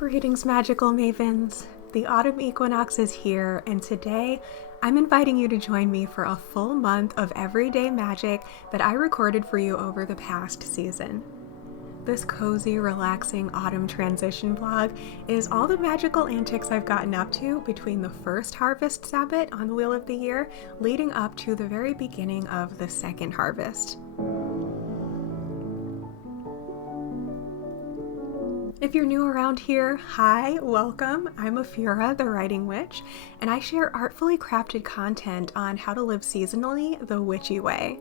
Greetings, magical mavens! The Autumn Equinox is here, and today I'm inviting you to join me for a full month of everyday magic that I recorded for you over the past season. This cozy, relaxing autumn transition vlog is all the magical antics I've gotten up to between the first harvest sabbat on the Wheel of the Year leading up to the very beginning of the second harvest. If you're new around here, hi, welcome. I'm Afura, the Writing Witch, and I share artfully crafted content on how to live seasonally the witchy way.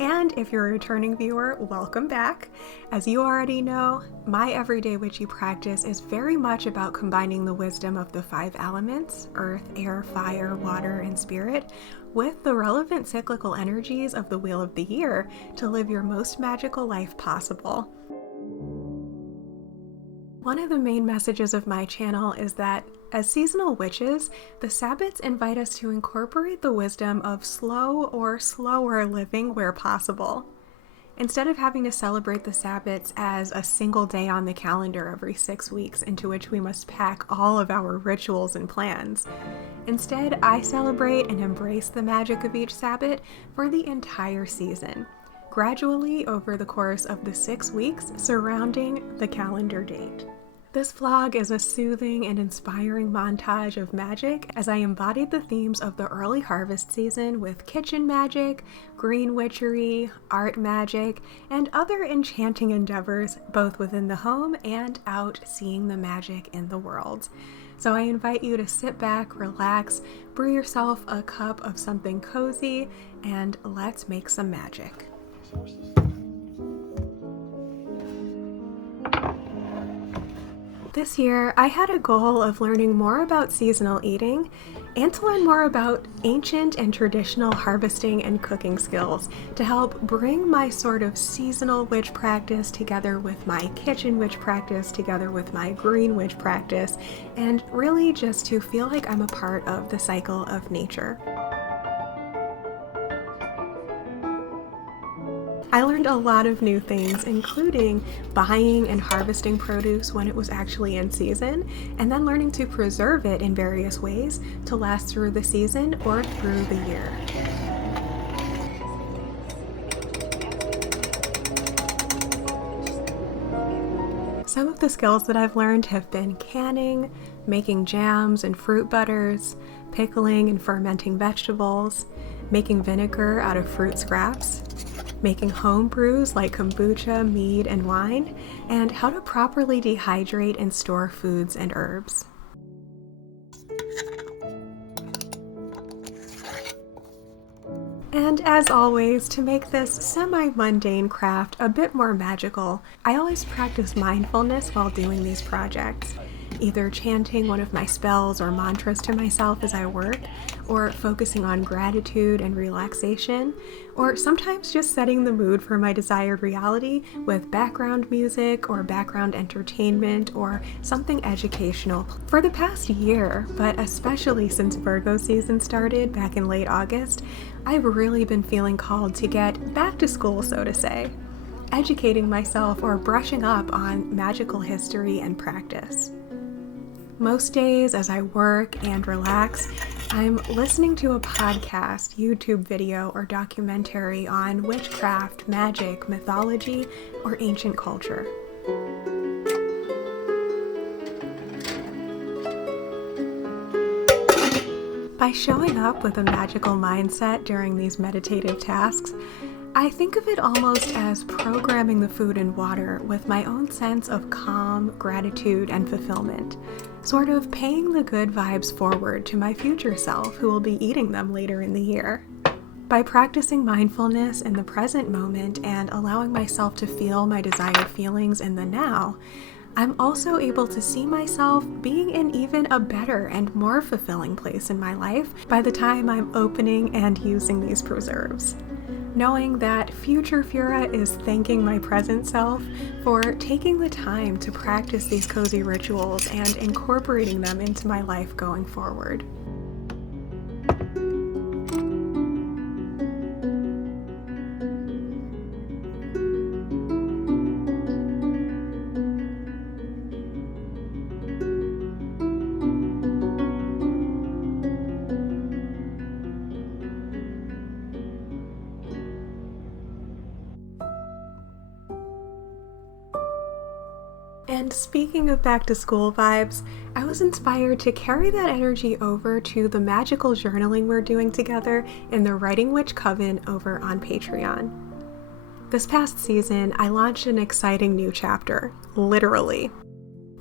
And if you're a returning viewer, welcome back. As you already know, my everyday witchy practice is very much about combining the wisdom of the 5 elements, earth, air, fire, water, and spirit, with the relevant cyclical energies of the Wheel of the Year to live your most magical life possible. One of the main messages of my channel is that, as seasonal witches, the sabbats invite us to incorporate the wisdom of slow or slower living where possible. Instead of having to celebrate the sabbats as a single day on the calendar every 6 weeks into which we must pack all of our rituals and plans, instead I celebrate and embrace the magic of each sabbat for the entire season, gradually over the course of the 6 weeks surrounding the calendar date. This vlog is a soothing and inspiring montage of magic as I embodied the themes of the early harvest season with kitchen magic, green witchery, art magic, and other enchanting endeavors both within the home and out seeing the magic in the world. So I invite you to sit back, relax, brew yourself a cup of something cozy, and let's make some magic. This year, I had a goal of learning more about seasonal eating and to learn more about ancient and traditional harvesting and cooking skills to help bring my sort of seasonal witch practice together with my kitchen witch practice, together with my green witch practice, and really just to feel like I'm a part of the cycle of nature. I learned a lot of new things, including buying and harvesting produce when it was actually in season, and then learning to preserve it in various ways to last through the season or through the year. Some of the skills that I've learned have been canning, making jams and fruit butters, pickling and fermenting vegetables, making vinegar out of fruit scraps, making home brews like kombucha, mead, and wine, and how to properly dehydrate and store foods and herbs. And as always, to make this semi-mundane craft a bit more magical, I always practice mindfulness while doing these projects, either chanting one of my spells or mantras to myself as I work, or focusing on gratitude and relaxation, or sometimes just setting the mood for my desired reality with background music or background entertainment or something educational. For the past year, but especially since Virgo season started back in late August, I've really been feeling called to get back to school, so to say, educating myself or brushing up on magical history and practice. Most days as I work and relax, I'm listening to a podcast, YouTube video, or documentary on witchcraft, magic, mythology, or ancient culture. By showing up with a magical mindset during these meditative tasks, I think of it almost as programming the food and water with my own sense of calm, gratitude, and fulfillment, sort of paying the good vibes forward to my future self who will be eating them later in the year. By practicing mindfulness in the present moment and allowing myself to feel my desired feelings in the now, I'm also able to see myself being in even a better and more fulfilling place in my life by the time I'm opening and using these preserves. Knowing that future Fura is thanking my present self for taking the time to practice these cozy rituals and incorporating them into my life going forward. And speaking of back to school vibes, I was inspired to carry that energy over to the magical journaling we're doing together in the Writing Witch Coven over on Patreon. This past season, I launched an exciting new chapter, literally.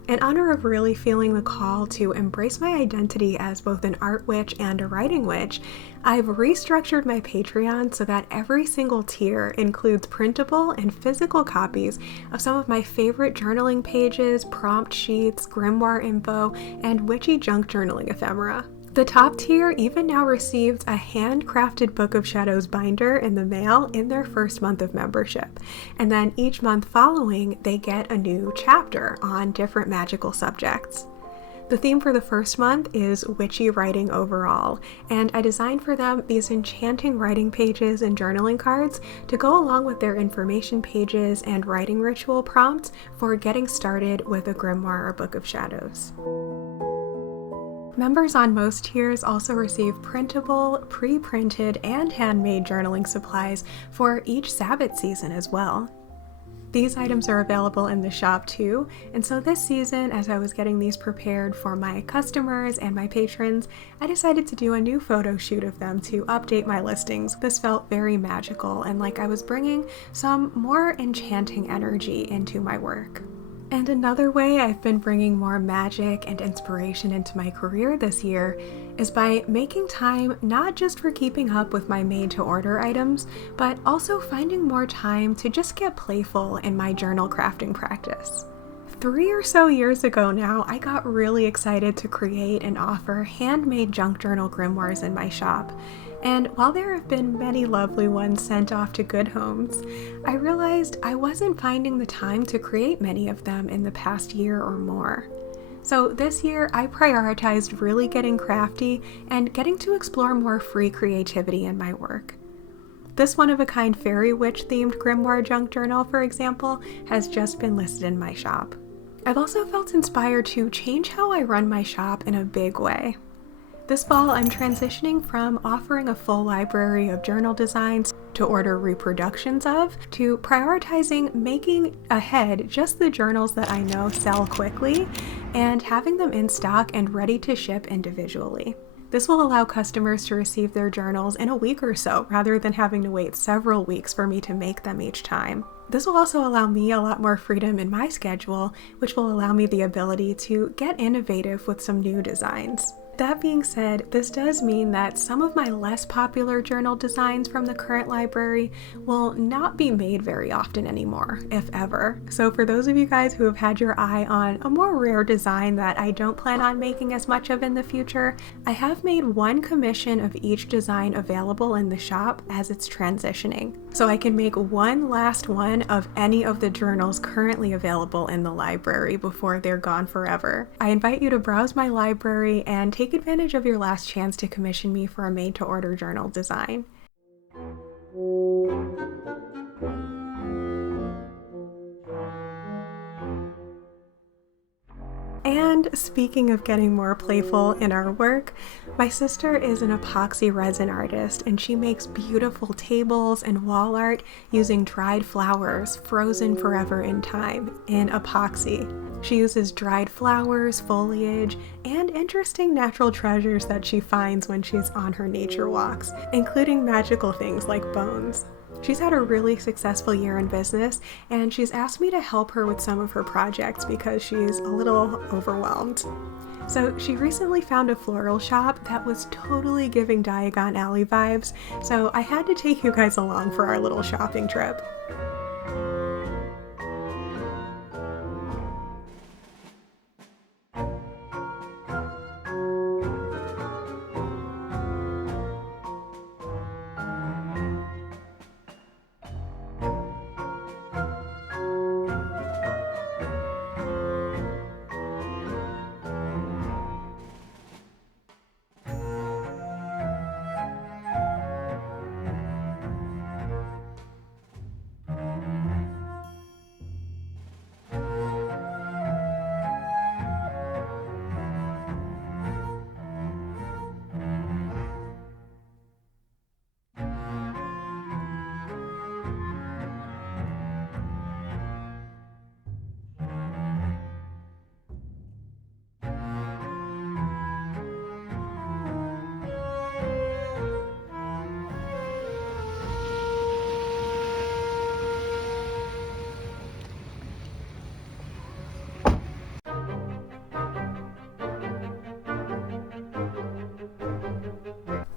In honor of really feeling the call to embrace my identity as both an art witch and a writing witch, I've restructured my Patreon so that every single tier includes printable and physical copies of some of my favorite journaling pages, prompt sheets, grimoire info, and witchy junk journaling ephemera. The top tier even now receives a handcrafted Book of Shadows binder in the mail in their first month of membership, and then each month following, they get a new chapter on different magical subjects. The theme for the first month is witchy writing overall, and I designed for them these enchanting writing pages and journaling cards to go along with their information pages and writing ritual prompts for getting started with a grimoire or Book of Shadows. Members on most tiers also receive printable, pre-printed, and handmade journaling supplies for each Sabbath season as well. These items are available in the shop too, and so this season, as I was getting these prepared for my customers and my patrons, I decided to do a new photo shoot of them to update my listings. This felt very magical and like I was bringing some more enchanting energy into my work. And another way I've been bringing more magic and inspiration into my career this year is by making time not just for keeping up with my made-to-order items, but also finding more time to just get playful in my journal crafting practice. 3 or so years ago now, I got really excited to create and offer handmade junk journal grimoires in my shop. And while there have been many lovely ones sent off to good homes, I realized I wasn't finding the time to create many of them in the past year or more. So this year, I prioritized really getting crafty and getting to explore more free creativity in my work. This one-of-a-kind fairy witch-themed grimoire junk journal, for example, has just been listed in my shop. I've also felt inspired to change how I run my shop in a big way. This fall, I'm transitioning from offering a full library of journal designs to order reproductions of, to prioritizing making ahead just the journals that I know sell quickly and having them in stock and ready to ship individually. This will allow customers to receive their journals in a week or so, rather than having to wait several weeks for me to make them each time. This will also allow me a lot more freedom in my schedule, which will allow me the ability to get innovative with some new designs. That being said, this does mean that some of my less popular journal designs from the current library will not be made very often anymore, if ever. So for those of you guys who have had your eye on a more rare design that I don't plan on making as much of in the future, I have made one commission of each design available in the shop as it's transitioning. So I can make one last one of any of the journals currently available in the library before they're gone forever. I invite you to browse my library and take advantage of your last chance to commission me for a made-to-order journal design. And speaking of getting more playful in our work, my sister is an epoxy resin artist and she makes beautiful tables and wall art using dried flowers frozen forever in time in epoxy. She uses dried flowers, foliage, and interesting natural treasures that she finds when she's on her nature walks, including magical things like bones. She's had a really successful year in business, and she's asked me to help her with some of her projects because she's a little overwhelmed. So she recently found a floral shop that was totally giving Diagon Alley vibes, so I had to take you guys along for our little shopping trip.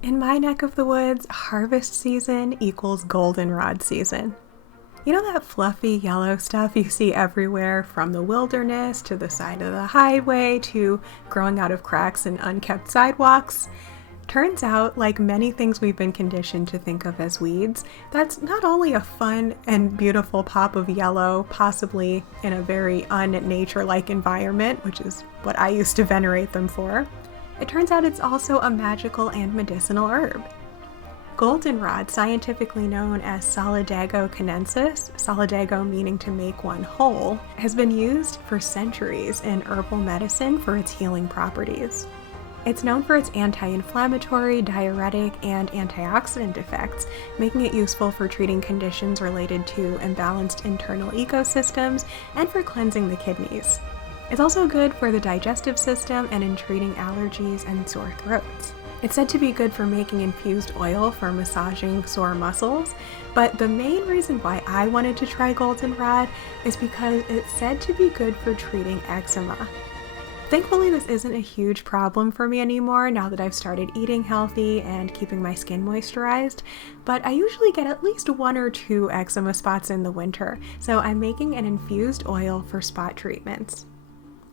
In my neck of the woods, harvest season equals goldenrod season. You know that fluffy yellow stuff you see everywhere, from the wilderness to the side of the highway to growing out of cracks in unkept sidewalks? Turns out, like many things we've been conditioned to think of as weeds, that's not only a fun and beautiful pop of yellow, possibly in a very un-nature-like environment, which is what I used to venerate them for. It turns out it's also a magical and medicinal herb. Goldenrod, scientifically known as Solidago chinensis, solidago meaning to make one whole, has been used for centuries in herbal medicine for its healing properties. It's known for its anti-inflammatory, diuretic, and antioxidant effects, making it useful for treating conditions related to imbalanced internal ecosystems and for cleansing the kidneys. It's also good for the digestive system and in treating allergies and sore throats. It's said to be good for making infused oil for massaging sore muscles, but the main reason why I wanted to try goldenrod is because it's said to be good for treating eczema. Thankfully, this isn't a huge problem for me anymore now that I've started eating healthy and keeping my skin moisturized, but I usually get at least 1 or 2 eczema spots in the winter, so I'm making an infused oil for spot treatments.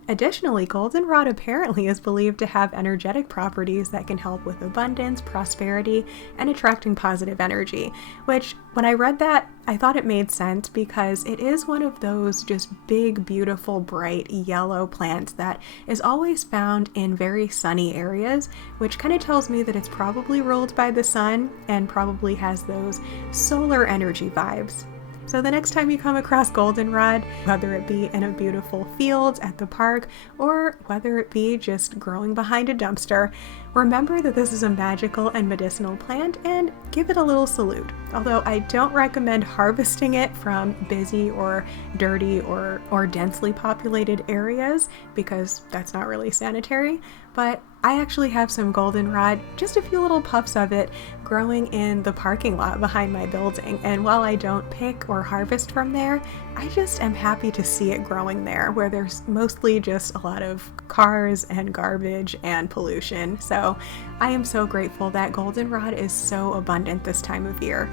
Additionally, goldenrod apparently is believed to have energetic properties that can help with abundance, prosperity, and attracting positive energy, which, when I read that, I thought it made sense because it is one of those just big, beautiful, bright yellow plants that is always found in very sunny areas, which kind of tells me that it's probably ruled by the sun and probably has those solar energy vibes. So the next time you come across goldenrod, whether it be in a beautiful field at the park or whether it be just growing behind a dumpster, remember that this is a magical and medicinal plant and give it a little salute. Although I don't recommend harvesting it from busy or dirty or densely populated areas because that's not really sanitary, but I actually have some goldenrod, just a few little puffs of it, growing in the parking lot behind my building. And while I don't pick or harvest from there, I just am happy to see it growing there, where there's mostly just a lot of cars and garbage and pollution. So I am so grateful that goldenrod is so abundant this time of year.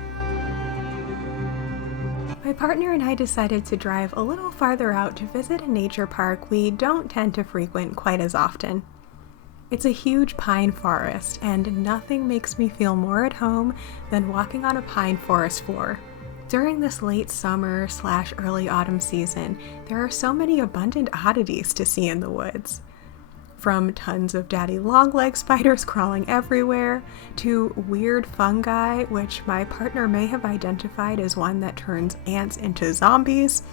My partner and I decided to drive a little farther out to visit a nature park we don't tend to frequent quite as often. It's a huge pine forest, and nothing makes me feel more at home than walking on a pine forest floor. During this late summer/early autumn season, there are so many abundant oddities to see in the woods. From tons of daddy longleg spiders crawling everywhere, to weird fungi, which my partner may have identified as one that turns ants into zombies,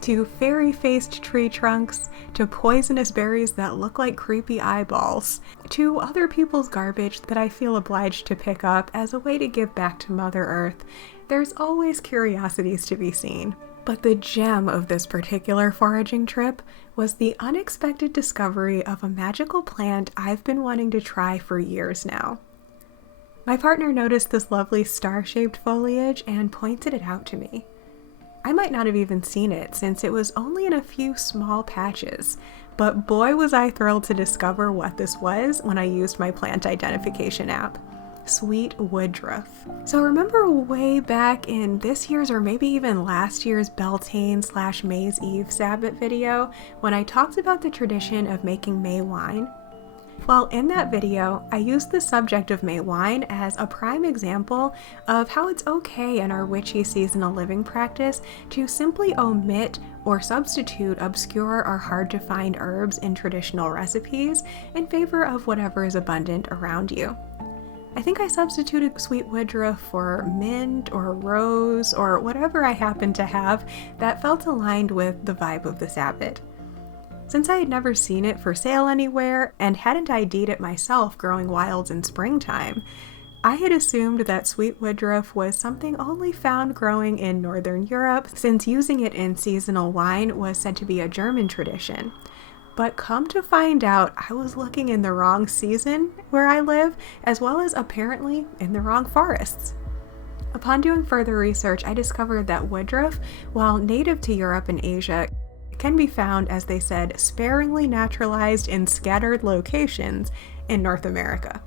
to fairy-faced tree trunks, to poisonous berries that look like creepy eyeballs, to other people's garbage that I feel obliged to pick up as a way to give back to Mother Earth. There's always curiosities to be seen. But the gem of this particular foraging trip was the unexpected discovery of a magical plant I've been wanting to try for years now. My partner noticed this lovely star-shaped foliage and pointed it out to me. I might not have even seen it since it was only in a few small patches, but boy was I thrilled to discover what this was when I used my plant identification app. Sweet woodruff. So remember way back in this year's or maybe even last year's Beltane/May's Eve Sabbat video when I talked about the tradition of making May wine? Well, in that video, I used the subject of May wine as a prime example of how it's okay in our witchy seasonal living practice to simply omit or substitute obscure or hard to find herbs in traditional recipes in favor of whatever is abundant around you. I think I substituted sweet woodruff for mint or rose or whatever I happened to have that felt aligned with the vibe of the Sabbat. Since I had never seen it for sale anywhere and hadn't ID'd it myself growing wilds in springtime, I had assumed that sweet woodruff was something only found growing in Northern Europe, since using it in seasonal wine was said to be a German tradition. But come to find out, I was looking in the wrong season where I live, as well as apparently in the wrong forests. Upon doing further research, I discovered that woodruff, while native to Europe and Asia, can be found, as they said, sparingly naturalized in scattered locations in North America.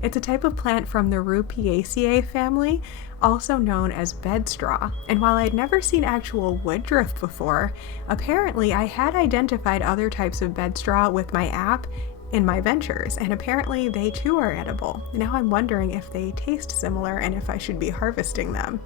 It's a type of plant from the Rupiaceae family, also known as bedstraw, and while I'd never seen actual woodruff before, apparently I had identified other types of bedstraw with my app in my ventures, and apparently they too are edible. Now I'm wondering if they taste similar and if I should be harvesting them.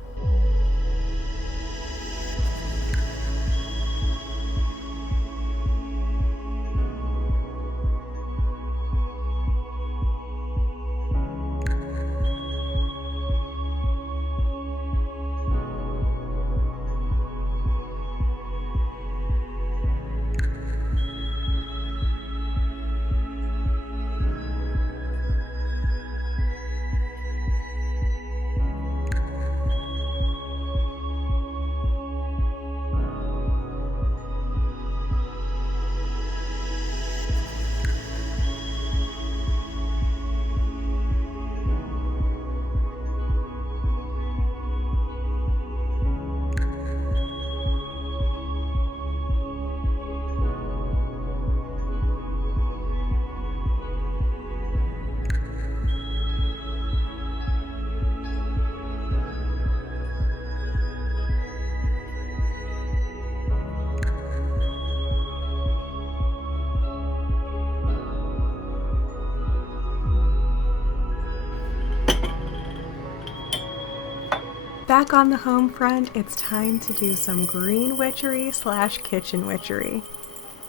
Back on the home front, it's time to do some green witchery / kitchen witchery.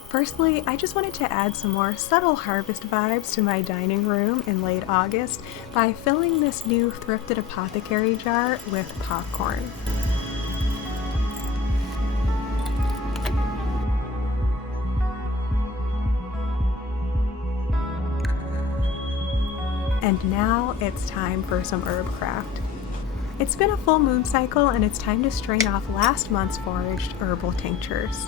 Firstly, I just wanted to add some more subtle harvest vibes to my dining room in late August by filling this new thrifted apothecary jar with popcorn. And now it's time for some herb craft. It's been a full moon cycle and it's time to strain off last month's foraged herbal tinctures.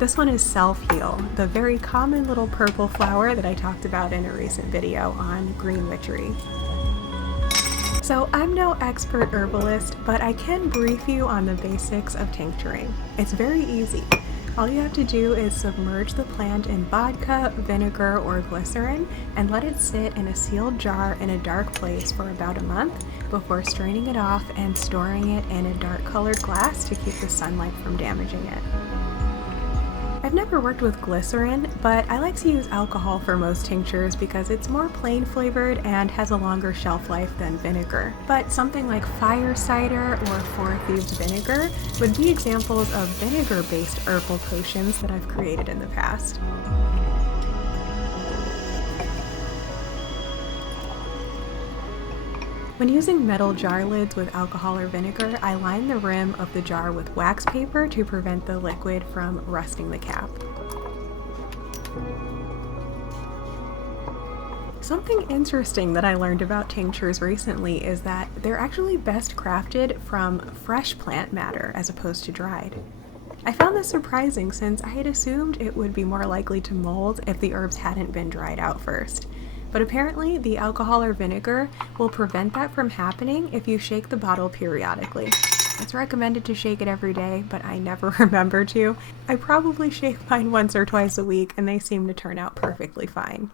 This one is Self-Heal, the very common little purple flower that I talked about in a recent video on green witchery. So I'm no expert herbalist, but I can brief you on the basics of tincturing. It's very easy. All you have to do is submerge the plant in vodka, vinegar, or glycerin and let it sit in a sealed jar in a dark place for about a month before straining it off and storing it in a dark colored glass to keep the sunlight from damaging it. I've never worked with glycerin, but I like to use alcohol for most tinctures because it's more plain flavored and has a longer shelf life than vinegar. But something like fire cider or Four Thieves vinegar would be examples of vinegar-based herbal potions that I've created in the past. When using metal jar lids with alcohol or vinegar, I line the rim of the jar with wax paper to prevent the liquid from rusting the cap. Something interesting that I learned about tinctures recently is that they're actually best crafted from fresh plant matter as opposed to dried. I found this surprising since I had assumed it would be more likely to mold if the herbs hadn't been dried out first. But apparently the alcohol or vinegar will prevent that from happening if you shake the bottle periodically. It's recommended to shake it every day, but I never remember to. I probably shake mine once or twice a week and they seem to turn out perfectly fine.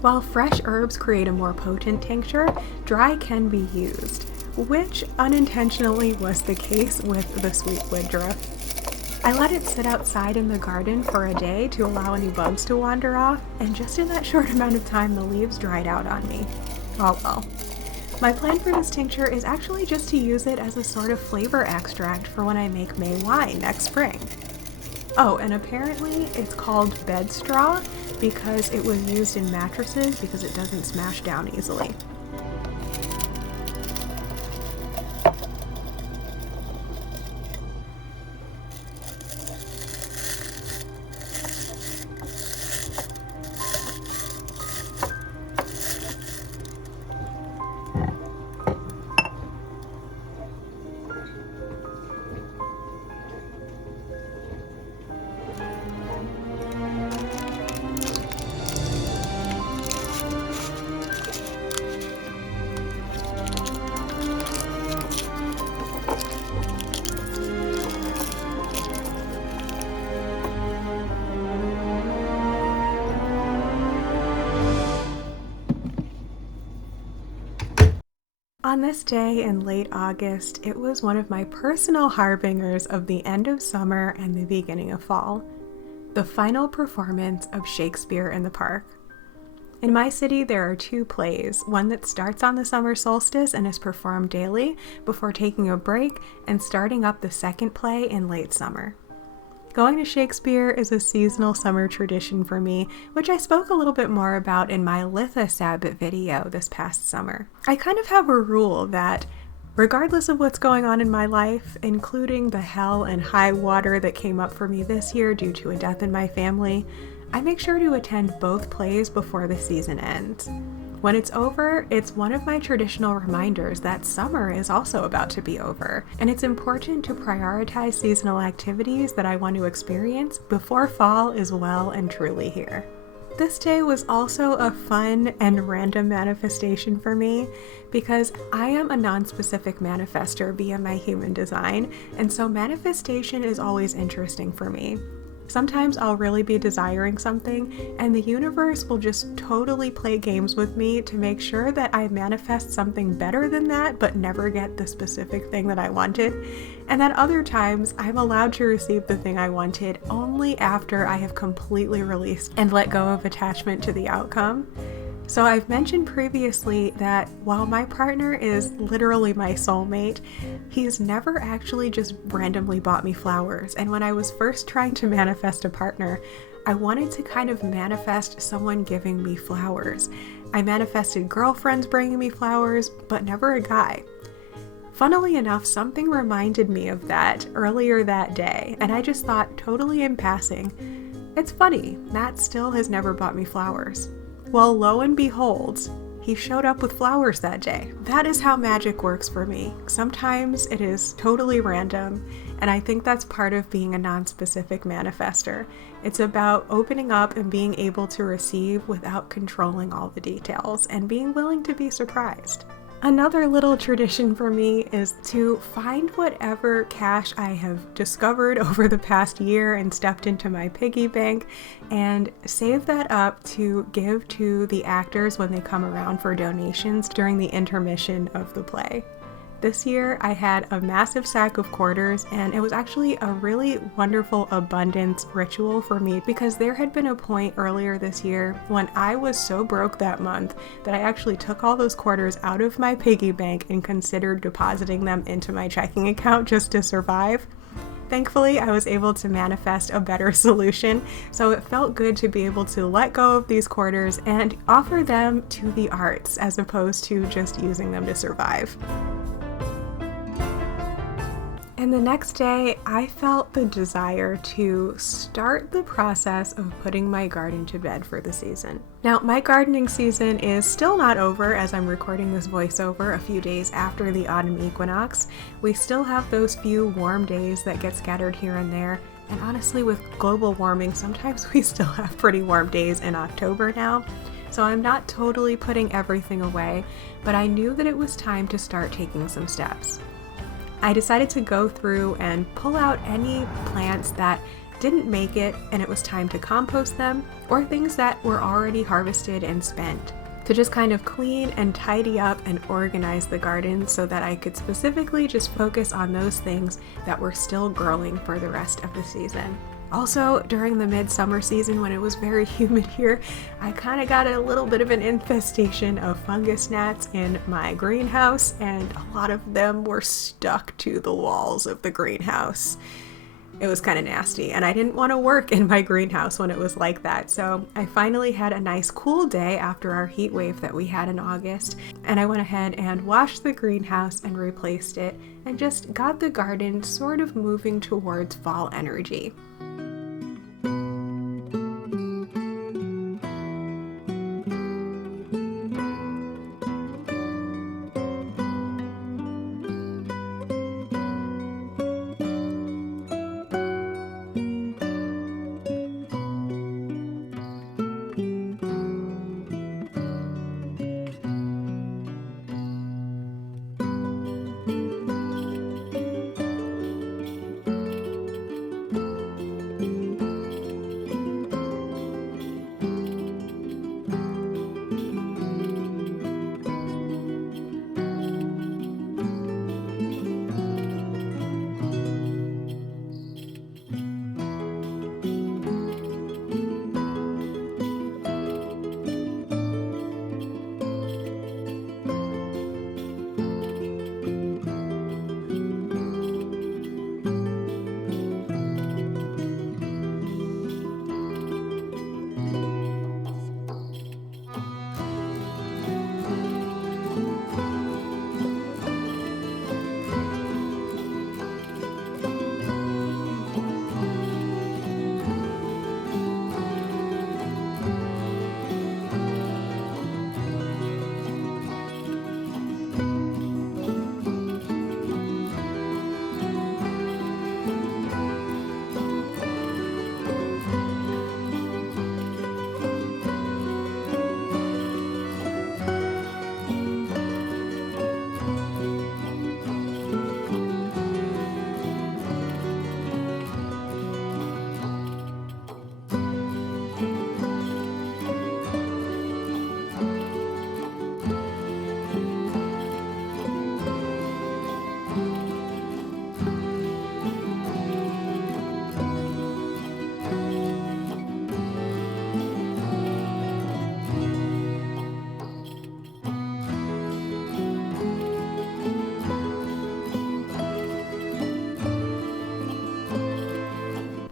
While fresh herbs create a more potent tincture, dry can be used, which unintentionally was the case with the sweet woodruff. I let it sit outside in the garden for a day to allow any bugs to wander off, and just in that short amount of time the leaves dried out on me. Oh well. My plan for this tincture is actually just to use it as a sort of flavor extract for when I make May wine next spring. Oh, and apparently it's called bed straw because it was used in mattresses because it doesn't smash down easily. On this day in late August, it was one of my personal harbingers of the end of summer and the beginning of fall. The final performance of Shakespeare in the Park. In my city, there are two plays, one that starts on the summer solstice and is performed daily before taking a break and starting up the second play in late summer. Going to Shakespeare is a seasonal summer tradition for me, which I spoke a little bit more about in my Litha Sabbat video this past summer. I kind of have a rule that regardless of what's going on in my life, including the hell and high water that came up for me this year due to a death in my family, I make sure to attend both plays before the season ends. When it's over, it's one of my traditional reminders that summer is also about to be over, and it's important to prioritize seasonal activities that I want to experience before fall is well and truly here. This day was also a fun and random manifestation for me because I am a non-specific manifester via my human design, and so manifestation is always interesting for me. Sometimes I'll really be desiring something, and the universe will just totally play games with me to make sure that I manifest something better than that, but never get the specific thing that I wanted. And then other times, I'm allowed to receive the thing I wanted only after I have completely released and let go of attachment to the outcome. So I've mentioned previously that while my partner is literally my soulmate, he's never actually just randomly bought me flowers. And when I was first trying to manifest a partner, I wanted to kind of manifest someone giving me flowers. I manifested girlfriends bringing me flowers, but never a guy. Funnily enough, something reminded me of that earlier that day, and I just thought, totally in passing, it's funny, Matt still has never bought me flowers. Well, lo and behold, he showed up with flowers that day. That is how magic works for me. Sometimes it is totally random, and I think that's part of being a non-specific manifester. It's about opening up and being able to receive without controlling all the details and being willing to be surprised. Another little tradition for me is to find whatever cash I have discovered over the past year and stepped into my piggy bank and save that up to give to the actors when they come around for donations during the intermission of the play. This year I had a massive sack of quarters, and it was actually a really wonderful abundance ritual for me because there had been a point earlier this year when I was so broke that month that I actually took all those quarters out of my piggy bank and considered depositing them into my checking account just to survive. Thankfully, I was able to manifest a better solution, so it felt good to be able to let go of these quarters and offer them to the arts as opposed to just using them to survive. And the next day, I felt the desire to start the process of putting my garden to bed for the season. Now, my gardening season is still not over as I'm recording this voiceover a few days after the autumn equinox. We still have those few warm days that get scattered here and there. And honestly, with global warming, sometimes we still have pretty warm days in October now. So I'm not totally putting everything away, but I knew that it was time to start taking some steps. I decided to go through and pull out any plants that didn't make it and it was time to compost them, or things that were already harvested and spent. to just kind of clean and tidy up and organize the garden so that I could specifically just focus on those things that were still growing for the rest of the season. Also, during the midsummer season when it was very humid here, I kind of got a little bit of an infestation of fungus gnats in my greenhouse, and a lot of them were stuck to the walls of the greenhouse. It was kind of nasty, and I didn't want to work in my greenhouse when it was like that, so I finally had a nice cool day after our heat wave that we had in August, and I went ahead and washed the greenhouse and replaced it, and just got the garden sort of moving towards fall energy.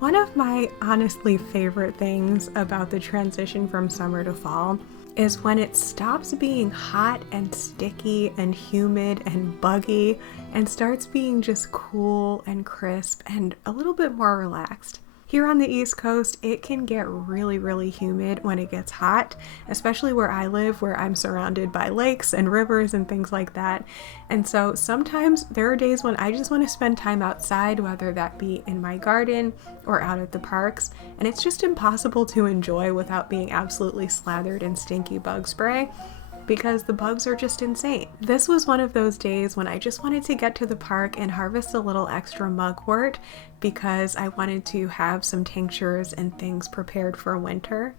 One of my honestly favorite things about the transition from summer to fall is when it stops being hot and sticky and humid and buggy and starts being just cool and crisp and a little bit more relaxed. Here on the East Coast, it can get really, really humid when it gets hot, especially where I live, where I'm surrounded by lakes and rivers and things like that. And so sometimes there are days when I just want to spend time outside, whether that be in my garden or out at the parks, and it's just impossible to enjoy without being absolutely slathered in stinky bug spray, because the bugs are just insane. This was one of those days when I just wanted to get to the park and harvest a little extra mugwort because I wanted to have some tinctures and things prepared for winter.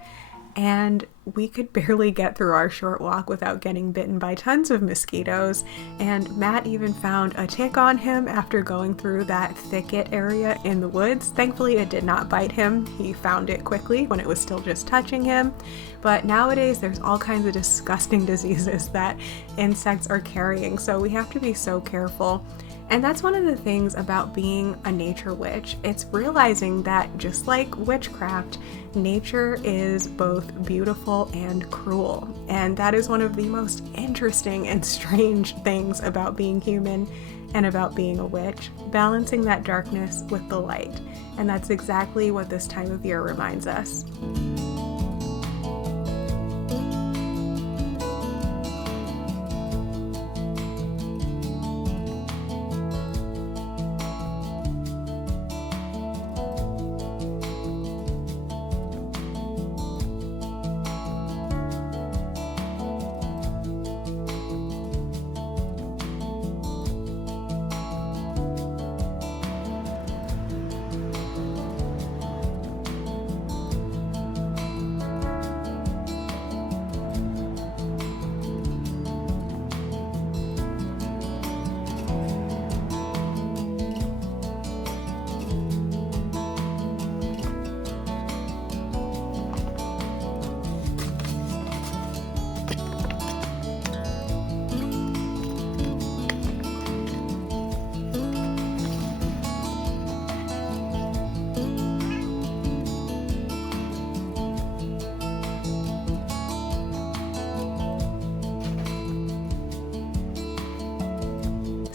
And we could barely get through our short walk without getting bitten by tons of mosquitoes, and Matt even found a tick on him after going through that thicket area in the woods. Thankfully it did not bite him. He found it quickly when it was still just touching him. But nowadays there's all kinds of disgusting diseases that insects are carrying, so we have to be so careful. And that's one of the things about being a nature witch. It's realizing that just like witchcraft, nature is both beautiful and cruel. And that is one of the most interesting and strange things about being human and about being a witch, balancing that darkness with the light. And that's exactly what this time of year reminds us.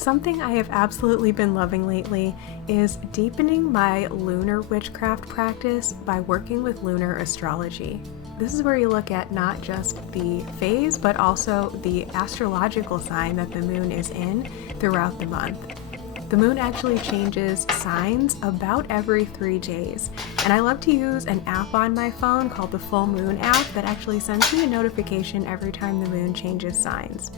Something I have absolutely been loving lately is deepening my lunar witchcraft practice by working with Lunar Astrology. This is where you look at not just the phase, but also the astrological sign that the moon is in throughout the month. The moon actually changes signs about every 3 days, and I love to use an app on my phone called the Full Moon app that actually sends me a notification every time the moon changes signs.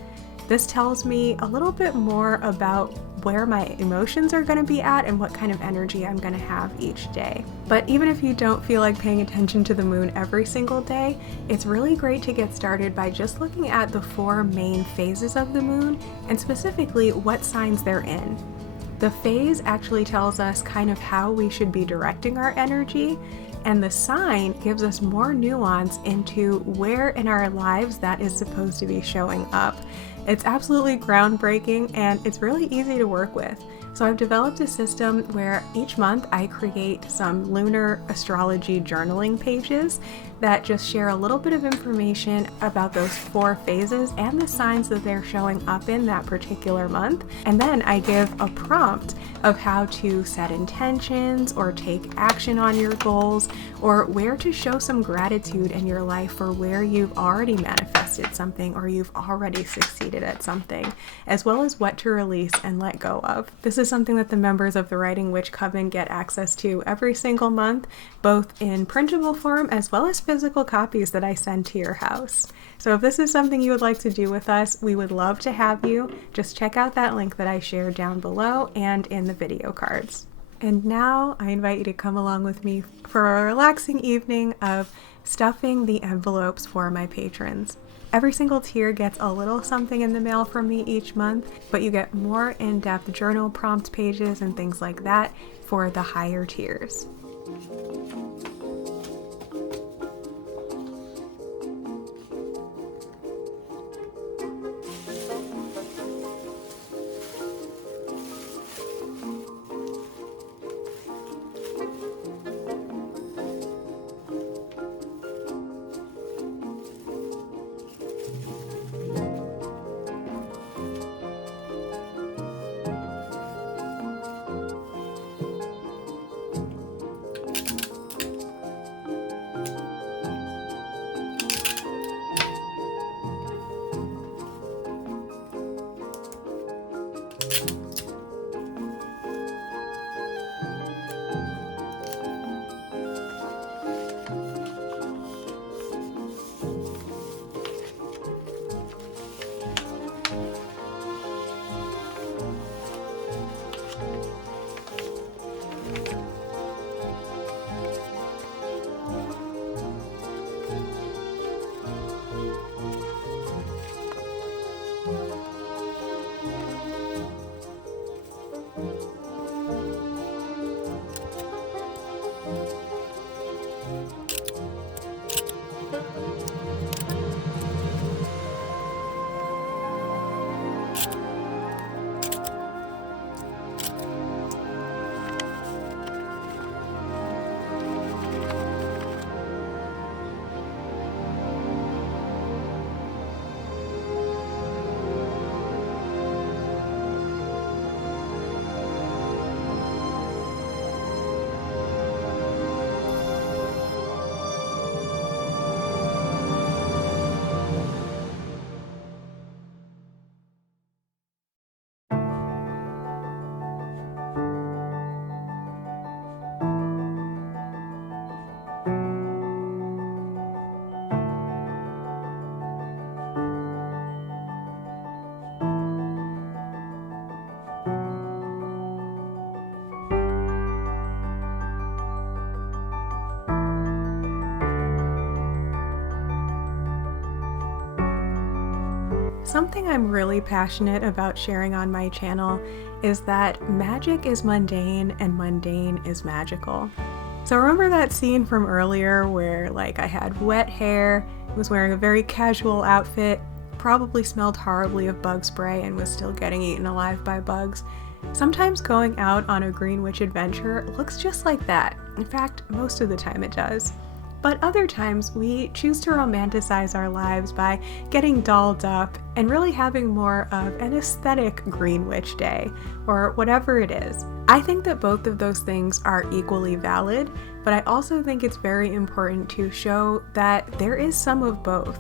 This tells me a little bit more about where my emotions are going to be at and what kind of energy I'm going to have each day. But even if you don't feel like paying attention to the moon every single day, it's really great to get started by just looking at the 4 main phases of the moon and specifically what signs they're in. The phase actually tells us kind of how we should be directing our energy, and the sign gives us more nuance into where in our lives that is supposed to be showing up. It's absolutely groundbreaking and it's really easy to work with. So I've developed a system where each month I create some lunar astrology journaling pages that just share a little bit of information about those 4 phases and the signs that they're showing up in that particular month. And then I give a prompt of how to set intentions or take action on your goals, or where to show some gratitude in your life for where you've already manifested something or you've already succeeded at something, as well as what to release and let go of. This is something that the members of the Writing Witch Coven get access to every single month, both in printable form as well as physical copies that I send to your house. So if this is something you would like to do with us, we would love to have you. Just check out that link that I shared down below and in the video cards. And now I invite you to come along with me for a relaxing evening of stuffing the envelopes for my patrons. Every single tier gets a little something in the mail from me each month, but you get more in-depth journal prompt pages and things like that for the higher tiers. Something I'm really passionate about sharing on my channel is that magic is mundane and mundane is magical. So remember that scene from earlier where I had wet hair, was wearing a very casual outfit, probably smelled horribly of bug spray and was still getting eaten alive by bugs? Sometimes going out on a green witch adventure looks just like that. In fact, most of the time it does. But other times we choose to romanticize our lives by getting dolled up and really having more of an aesthetic Green Witch Day, or whatever it is. I think that both of those things are equally valid, but I also think it's very important to show that there is some of both.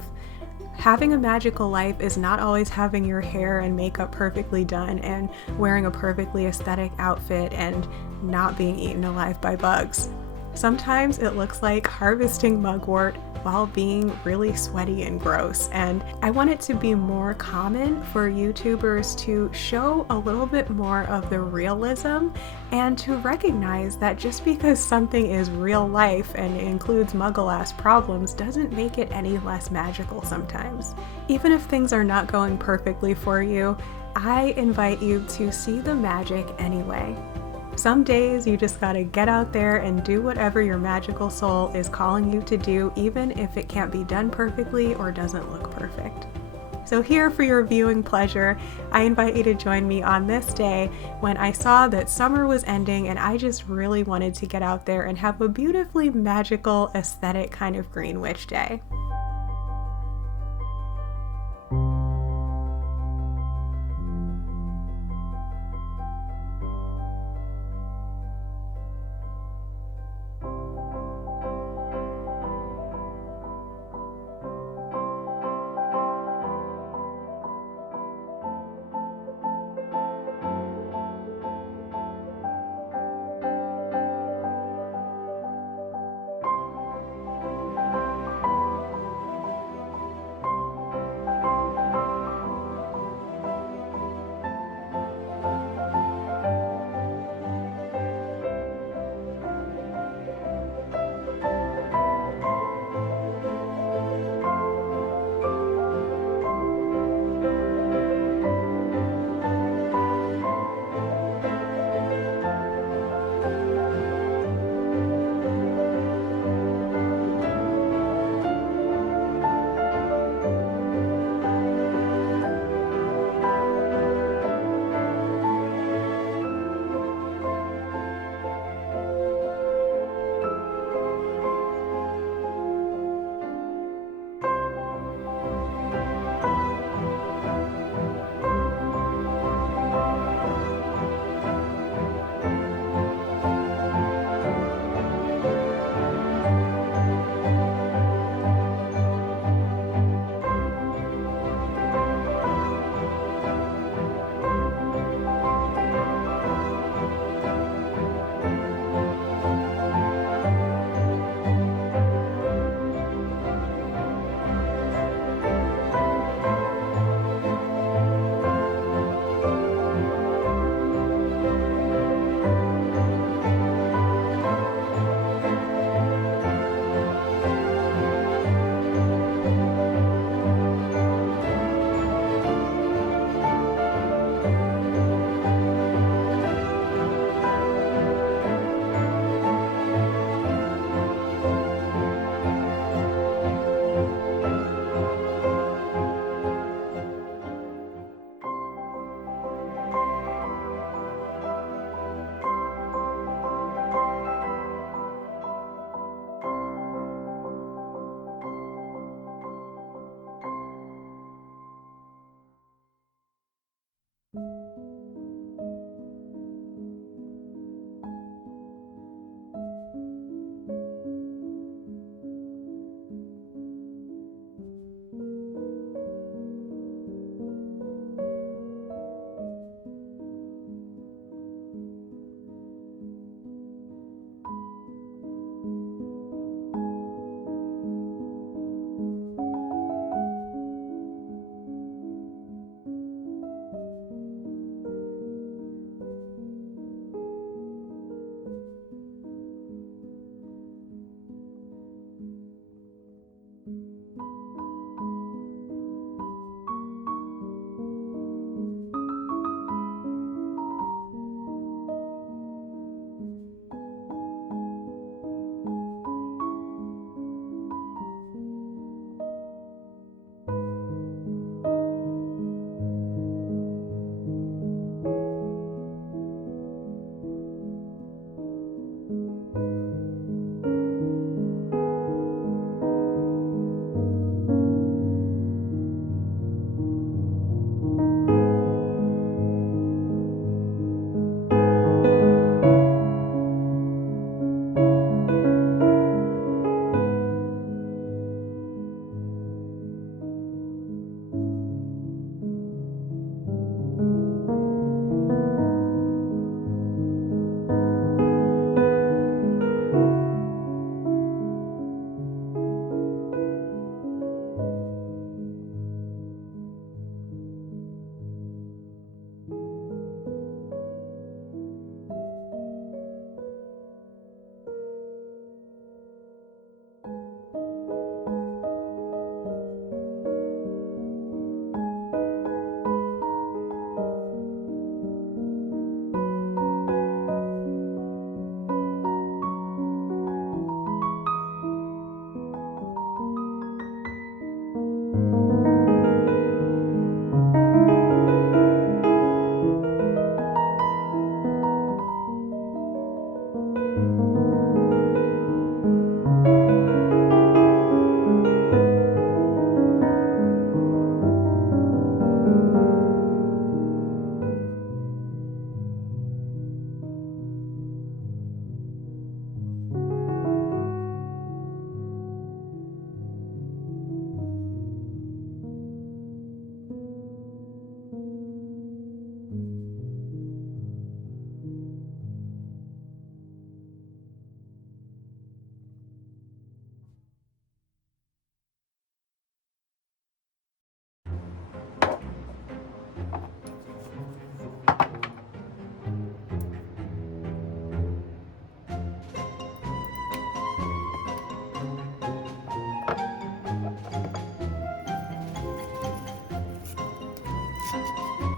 Having a magical life is not always having your hair and makeup perfectly done and wearing a perfectly aesthetic outfit and not being eaten alive by bugs. Sometimes it looks like harvesting mugwort while being really sweaty and gross, and I want it to be more common for YouTubers to show a little bit more of the realism and to recognize that just because something is real life and includes muggle-ass problems doesn't make it any less magical sometimes. Even if things are not going perfectly for you, I invite you to see the magic anyway. Some days you just gotta get out there and do whatever your magical soul is calling you to do, even if it can't be done perfectly or doesn't look perfect. So here for your viewing pleasure, I invite you to join me on this day when I saw that summer was ending and I just really wanted to get out there and have a beautifully magical, aesthetic kind of Green Witch Day.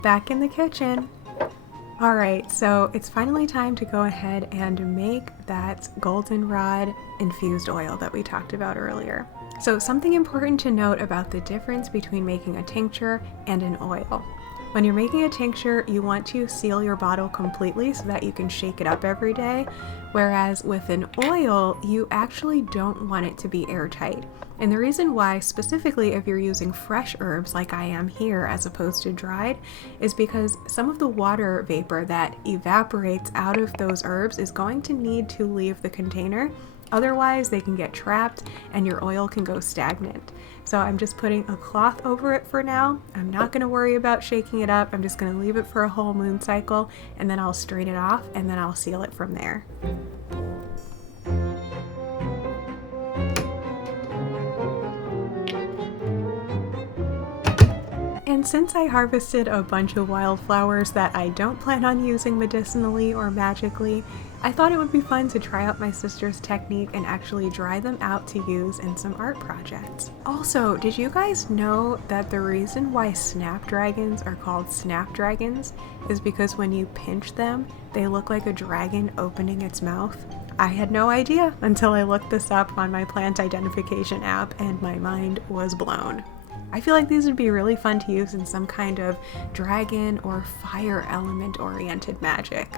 back in the kitchen. Alright, so it's finally time to go ahead and make that goldenrod infused oil that we talked about earlier. So something important to note about the difference between making a tincture and an oil. When you're making a tincture, you want to seal your bottle completely so that you can shake it up every day, whereas with an oil, you actually don't want it to be airtight. And the reason why, specifically if you're using fresh herbs like I am here as opposed to dried, is because some of the water vapor that evaporates out of those herbs is going to need to leave the container. Otherwise, they can get trapped and your oil can go stagnant. So I'm just putting a cloth over it for now. I'm not going to worry about shaking it up. I'm just going to leave it for a whole moon cycle, and then I'll strain it off, and then I'll seal it from there. And since I harvested a bunch of wildflowers that I don't plan on using medicinally or magically, I thought it would be fun to try out my sister's technique and actually dry them out to use in some art projects. Also, did you guys know that the reason why snapdragons are called snapdragons is because when you pinch them, they look like a dragon opening its mouth? I had no idea until I looked this up on my plant identification app and my mind was blown. I feel like these would be really fun to use in some kind of dragon or fire element oriented magic.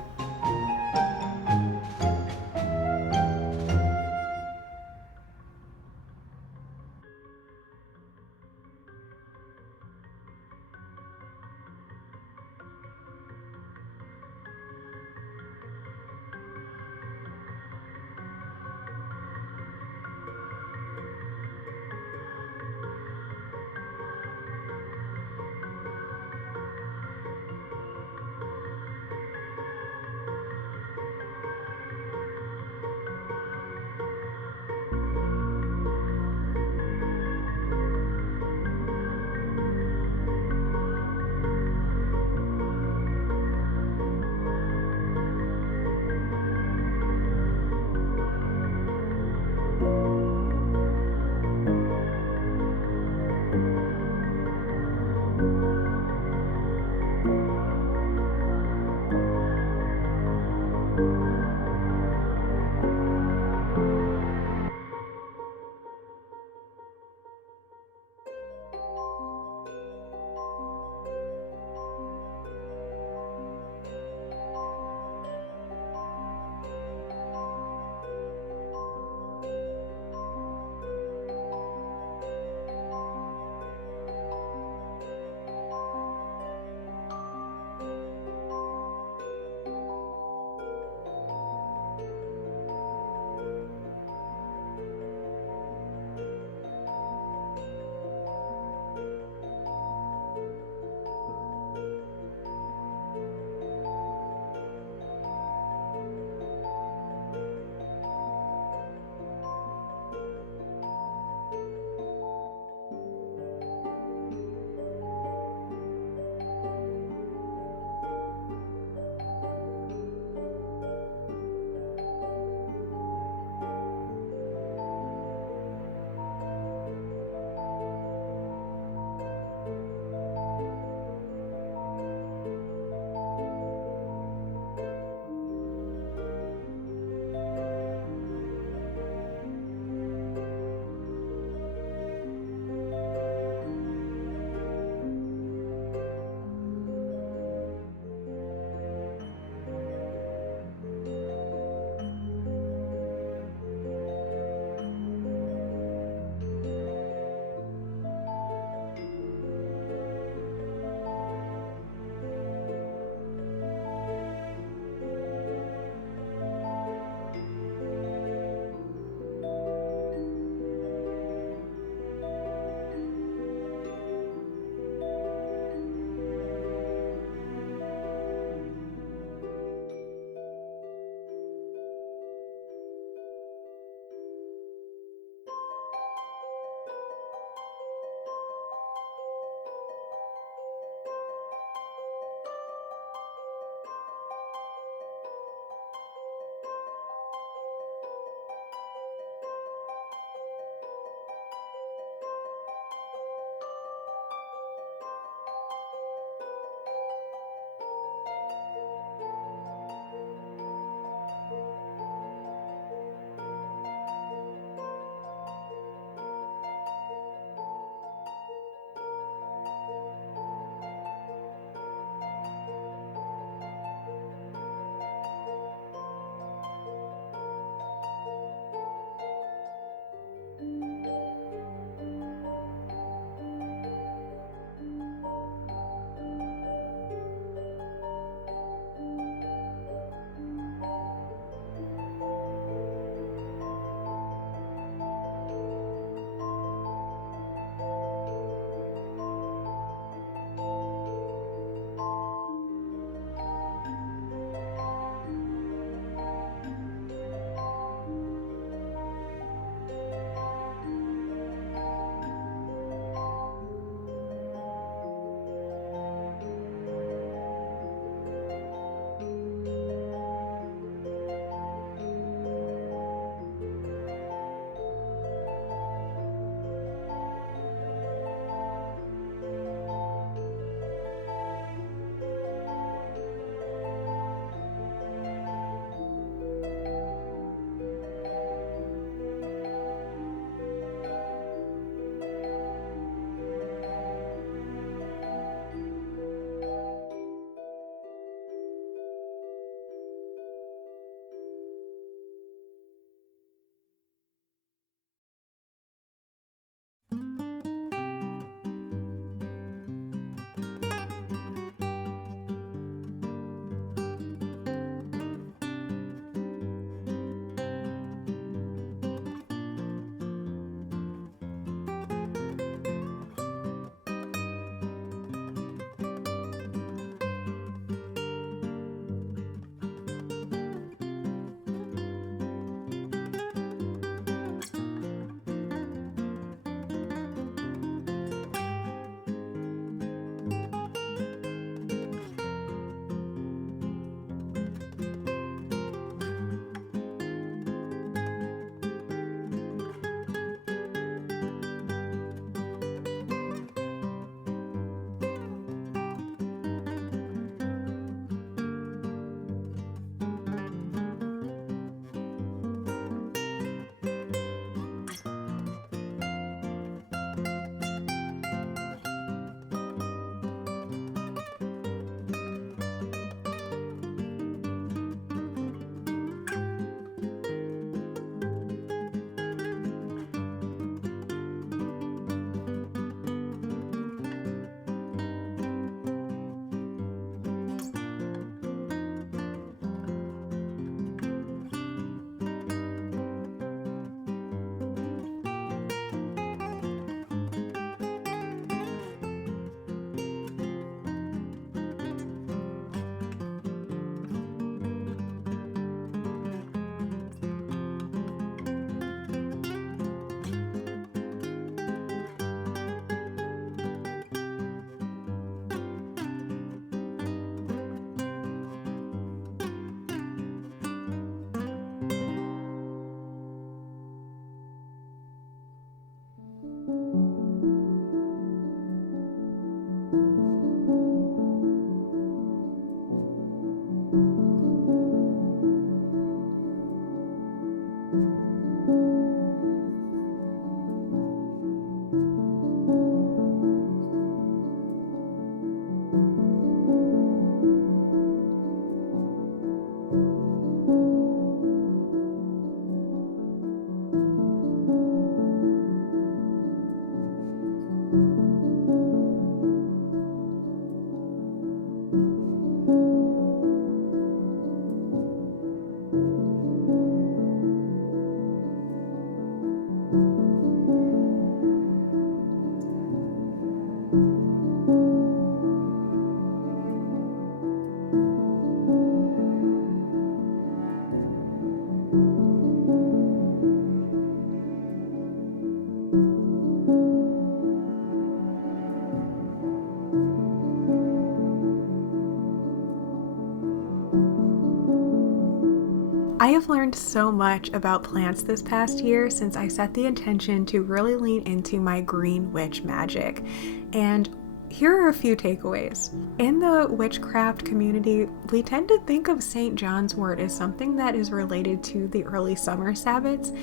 I have learned so much about plants this past year since I set the intention to really lean into my green witch magic. And here are a few takeaways. In the witchcraft community, we tend to think of St. John's wort as something that is related to the early summer sabbats.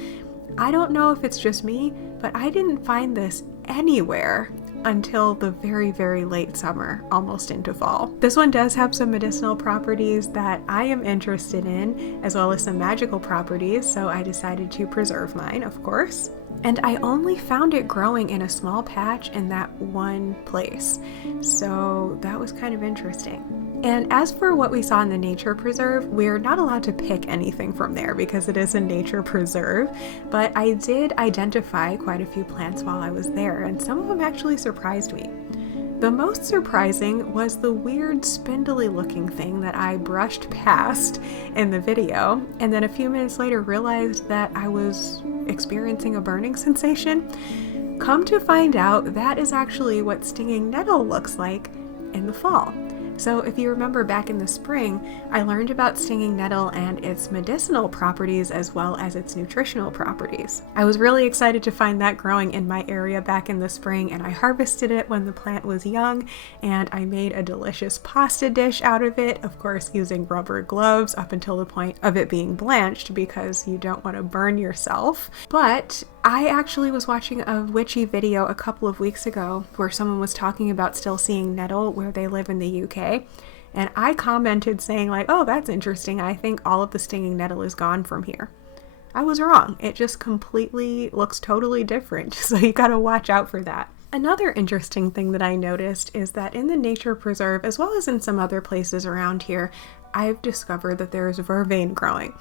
I don't know if it's just me, but I didn't find this anywhere until the very, very late summer, almost into fall. This one does have some medicinal properties that I am interested in, as well as some magical properties, so I decided to preserve mine, of course. And I only found it growing in a small patch in that one place, so that was kind of interesting. And as for what we saw in the nature preserve, we're not allowed to pick anything from there because it is a nature preserve, but I did identify quite a few plants while I was there, and some of them actually surprised me. The most surprising was the weird spindly looking thing that I brushed past in the video, and then a few minutes later realized that I was experiencing a burning sensation. Come to find out, that is actually what stinging nettle looks like in the fall. So if you remember back in the spring, I learned about stinging nettle and its medicinal properties as well as its nutritional properties. I was really excited to find that growing in my area back in the spring, and I harvested it when the plant was young, and I made a delicious pasta dish out of it, of course using rubber gloves up until the point of it being blanched because you don't want to burn yourself. But I actually was watching a Witchy video a couple of weeks ago where someone was talking about still seeing nettle where they live in the UK. And I commented saying like, oh, that's interesting. I think all of the stinging nettle is gone from here. I was wrong. It just completely looks totally different. So you gotta watch out for that. Another interesting thing that I noticed is that in the nature preserve, as well as in some other places around here, I've discovered that there's vervain growing.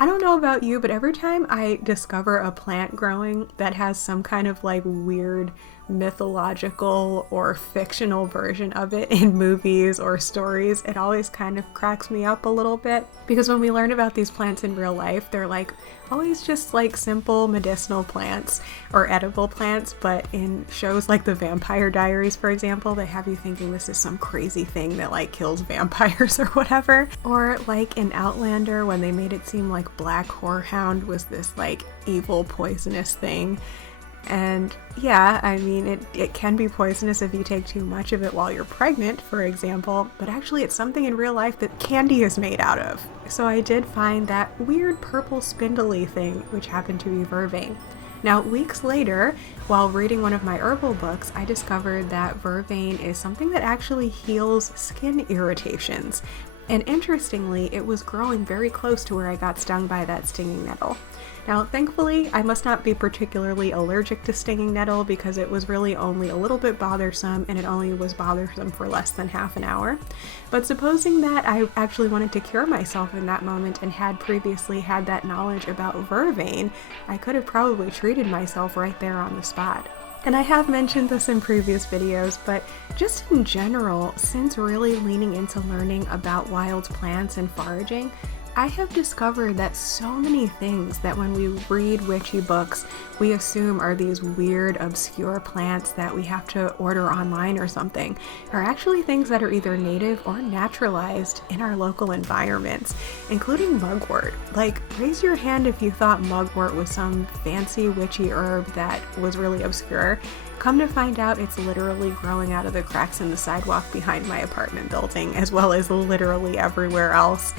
I don't know about you, but every time I discover a plant growing that has some kind of like weird mythological or fictional version of it in movies or stories, it always kind of cracks me up a little bit. Because when we learn about these plants in real life, they're like always just like simple medicinal plants or edible plants, but in shows like The Vampire Diaries, for example, they have you thinking this is some crazy thing that like kills vampires or whatever. Or like in Outlander, when they made it seem like black whorehound was this like evil poisonous thing. And yeah, I mean, it can be poisonous if you take too much of it while you're pregnant, for example, but actually it's something in real life that candy is made out of. So I did find that weird purple spindly thing, which happened to be vervain. Now, weeks later, while reading one of my herbal books, I discovered that vervain is something that actually heals skin irritations. And interestingly, it was growing very close to where I got stung by that stinging nettle. Now, thankfully, I must not be particularly allergic to stinging nettle because it was really only a little bit bothersome, and it only was bothersome for less than half an hour. But supposing that I actually wanted to cure myself in that moment and had previously had that knowledge about vervain, I could have probably treated myself right there on the spot. And I have mentioned this in previous videos, but just in general, since really leaning into learning about wild plants and foraging, I have discovered that so many things that when we read witchy books, we assume are these weird, obscure plants that we have to order online or something, are actually things that are either native or naturalized in our local environments, including mugwort. Like, raise your hand if you thought mugwort was some fancy witchy herb that was really obscure. Come to find out, it's literally growing out of the cracks in the sidewalk behind my apartment building, as well as literally everywhere else.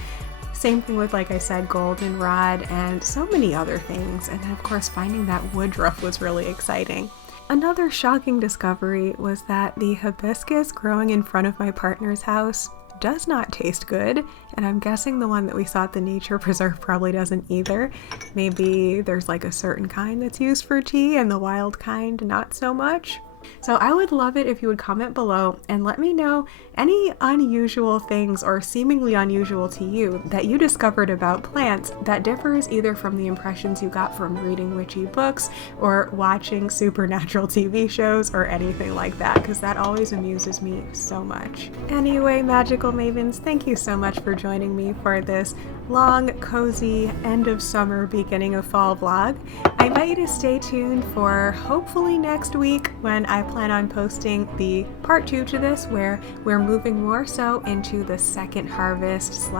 Same thing with, like I said, goldenrod and so many other things. And then of course finding that woodruff was really exciting. Another shocking discovery was that the hibiscus growing in front of my partner's house does not taste good, and I'm guessing the one that we saw at the nature preserve probably doesn't either. Maybe there's like a certain kind that's used for tea and the wild kind not so much. So I would love it if you would comment below and let me know any unusual things or seemingly unusual to you that you discovered about plants that differs either from the impressions you got from reading witchy books or watching supernatural TV shows or anything like that, because that always amuses me so much. Anyway, magical mavens, thank you so much for joining me for this long, cozy, end of summer, beginning of fall vlog. I invite you to stay tuned for hopefully next week when I plan on posting the part 2 to this, where we're moving more so into the second harvest /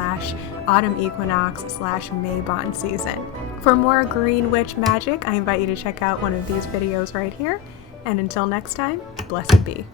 autumn equinox / Maybon season. For more green witch magic, I invite you to check out one of these videos right here. And until next time, blessed be.